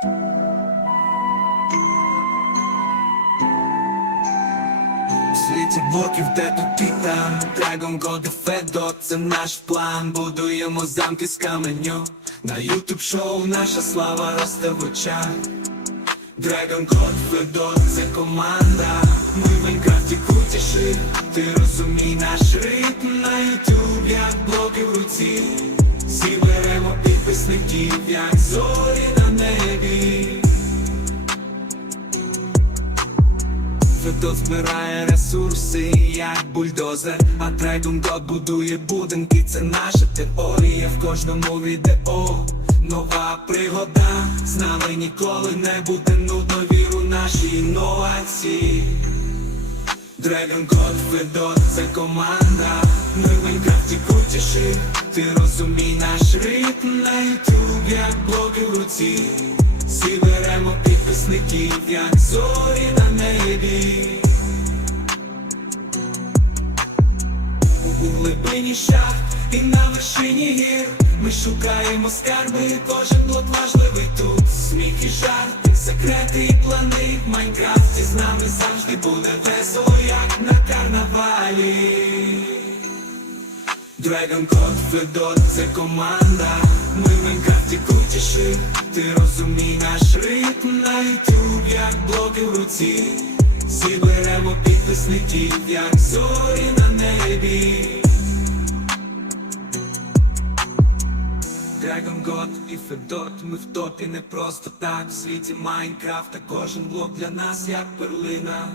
Світі блоків, де тут і там Dragon God Fedo, це наш план, будуємо замки з каменю. На ютуб шоу наша слава росте в очах. Dragon God Fedo, це команда. Ми в Майнкрафті крутіші Ти розумій наш ритм на ютуб, як блоки в руці. Зіберемо підписників, як зор. Федот збирає ресурси, як бульдозер, а God будує будинки, це наша теорія в кожному відео. Нова пригода, з нами ніколи не буде нудно, віру наші інновації. Dragon God, Федот, це команда. Ми в Майнкрафті крутіші, ти розумій наш ритм на ютуб, як блоки в руці. Підписників, як зорі на небі. У глибині шахт і на вершині гір. Ми шукаємо скарби, кожен блок важливий тут. Сміх і жарти, секрети і плани. В Майнкрафті з нами завжди буде весело, як на карнавалі. Dragon Code, Федот, це команда. Ми в Майнкрафті крутіші. Ти розумій наш ритм на ютуб, як блоки в руці. Зіберемо беремо підписників, як зорі на небі. Dragon God і Федот, ми в топі не просто так. В світі Майнкрафта кожен блок для нас як перлина